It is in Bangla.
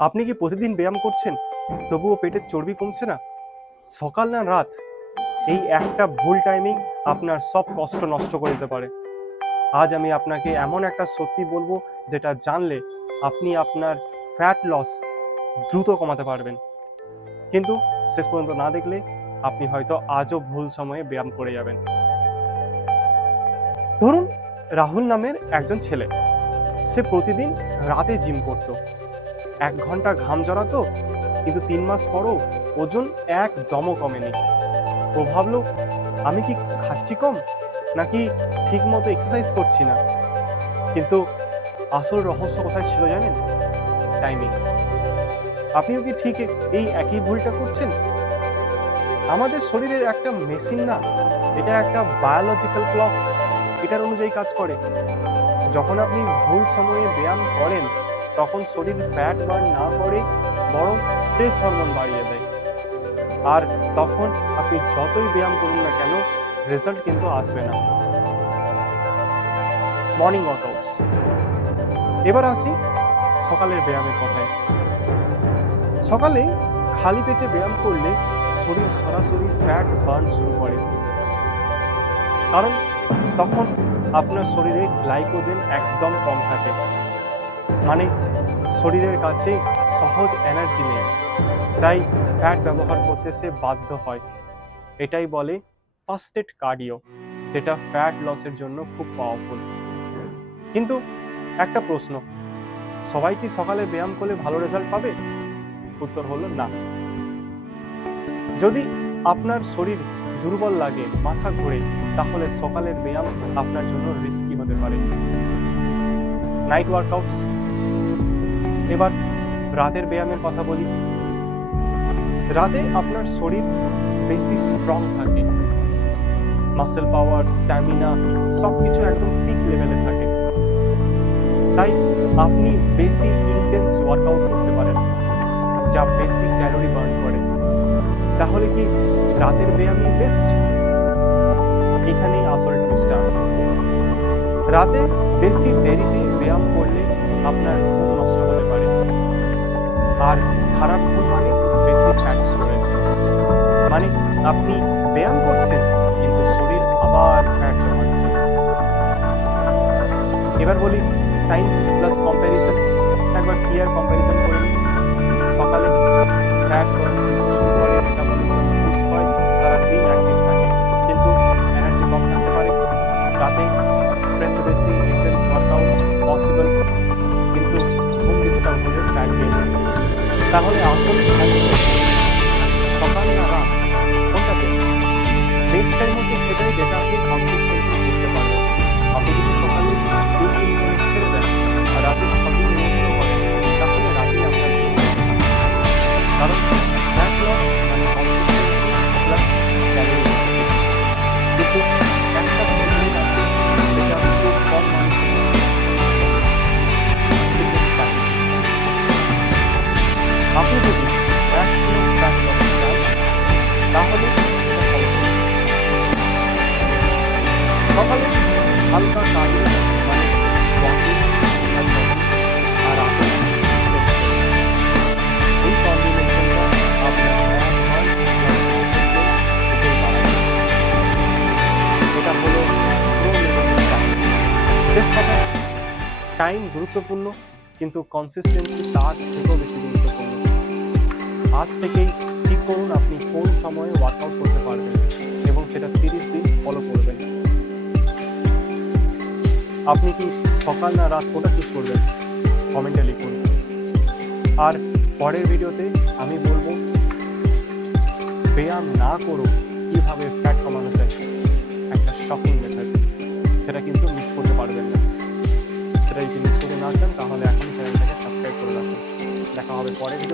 আপনি কি প্রতিদিন ব্যায়াম করছেন তবুও পেটের চর্বি কমছে না? সকাল না রাত, এই একটা ভুল টাইমিং আপনার সব কষ্ট নষ্ট করে দিতে পারে। আজ আমি আপনাকে এমন একটা সত্যি বলবো যেটা জানলে আপনি আপনার ফ্যাট লস দ্রুত কমাতে পারবেন। কিন্তু শেষ পর্যন্ত না দেখলে আপনি হয়তো আজও ভুল সময়ে ব্যায়াম করে যাবেন। ধরুন, রাহুল নামের একজন ছেলে, সে প্রতিদিন রাতে জিম করত। 1 ঘন্টা ঘাম জড়াতো, কিন্তু 3 মাস পরও ওজন একদমও কমেনি। ও ভাবলো, আমি কি খাচ্ছি কম, নাকি ঠিক মতো এক্সারসাইজ করছি না? কিন্তু আসল রহস্য কোথায় ছিল জানেন? টাইমিং। আপনিও কি ঠিক এই একই ভুলটা করছেন? আমাদের শরীরের একটা মেশিন না, এটা একটা বায়োলজিক্যাল ক্লক, এটার অনুযায়ী কাজ করে। যখন আপনি ভুল সময়ে ব্যায়াম করেন, তখন শরীর ফ্যাট বার্ন না করে বরং স্ট্রেস হরমোন বাড়িয়ে দেয়। আর তখন আপনি যতই ব্যায়াম করুন না কেন, রেজাল্ট কিন্তু আসবে না। Morning workouts. এবার আসি সকালের ব্যায়ামের কথায়। সকালে খালি পেটে ব্যায়াম করলে শরীর সরাসরি ফ্যাট বার্ন শুরু করে, কারণ তখন আপনার শরীরে গ্লাইকোজেন একদম কম থাকে, মানে শরীরের কাছে সহজ এনার্জি নেই, তাই ফ্যাট ব্যবহার করতে সে বাধ্য হয়। এটাই বলে ফাস্টেড কার্ডিও, যেটা ফ্যাট লসের জন্য খুব পাওয়ারফুল। কিন্তু একটা প্রশ্ন, সবাই কি সকালে ব্যায়াম করলে ভালো রেজাল্ট পাবে? উত্তর হলো না। যদি আপনার শরীর দুর্বল লাগে, মাথা ঘোরে, তাহলে সকালের ব্যায়াম আপনার জন্য রিস্কি হতে পারে। Night workouts. এবার রাতের ব্যায়ামের কথা বলি। রাতে আপনার শরীর বেশি স্ট্রং থাকে, মাসেল পাওয়ার, স্ট্যামিনা সবকিছু একদম পিক লেভেলে থাকে, তাই আপনি বেশি ইন্টেন্স ওয়ার্কআউট করতে পারেন, যা বেশি ক্যালোরি বার্ন করে। তাহলে কি রাতের ব্যায়ামই বেস্ট? এখানেই আসল টুইস্টটা আছে। রাতে বেশি দেরিতে ব্যায়াম করলে আপনার ঘুম নষ্ট হতে পারে, আর খারাপ ঘুম মানে বেশি ফ্যাট স্টোরেজ। মানে আপনি ব্যায়াম করছেন কিন্তু শরীর আবার ফ্যাট জমাচ্ছে। এবার বলি সায়েন্স প্লাস কম্প্যারিজন। একবার ক্লিয়ার কম্প্যারিজন করে নিন। সকালে ফ্যাট বার্ন শুরু করে, মেটাবলিজম বুস্ট হয়, সারাদিন অ্যাক্টিভ থাকে, কিন্তু এনার্জি কম থাকতে পারে। রাতে স্ট্রেংথ বেশি, ইন্টেন্স ওয়ার্কআউট পসিবল, কিন্তু ঘুম ডিস্টার্ব হলে ফ্যাট গেইন হয়। তাহলে আসল সকাল না রাত, কোনটা বেস্ট? বেস্ট টাইম হচ্ছে সেটাই যেটা আপনি কনসিস্টেন্টলি করতে পারবেন। আপনি যদি সকালে 3 মিনিট ছেড়ে দেন আর রাতে 6 নিয়মিত করেন, তাহলে রাতে আপনার জন্য, কারণ ফ্যাট লস মানে কনসিস্টেন্সি প্লাস ক্যালোরি। কিন্তু একটা সিক্রেট আছে যেটা খুব কম মানুষের জানে। Secret strategy. আপনি যদি ম্যাক্সিমাম ফ্যাট লস চান, তাহলে এটা ফলো করুন। সকালে হালকা কার্ডিও, মানে ওয়াকিং আর জগিং, আর রাতে স্ট্রেচিং। এই কম্বিনেশনটা আপনার fat burn plus muscle gain বাড়ায়। এটা হলো প্রো লেভেলের স্ট্র্যাটেজি। শেষ কথা, টাইম গুরুত্বপূর্ণ, কিন্তু কনসিস্টেন্সি তার থেকেও বেশি গুরুত্বপূর্ণ। আজ থেকেই ঠিক করুন আপনি কোন সময়ে ওয়ার্কআউট করতে পারবেন, এবং সেটা 30 দিন ফলো করবেন। আপনি কি সকাল না রাত কোনটা চুজ করবেন? কমেন্টে লিখুন। আর পরের ভিডিওতে আমি বলবো ব্যায়াম না করো কিভাবে ফ্যাট কমানো যায়, একটা শকিং মেথড। সেটা কিন্তু মিস করতে পারবেন না। সেটা যদি মিস করতে না চান, তাহলে এখনই চ্যানেলটাকে সাবস্ক্রাইব করে রাখুন। দেখা হবে পরের ভিডিও।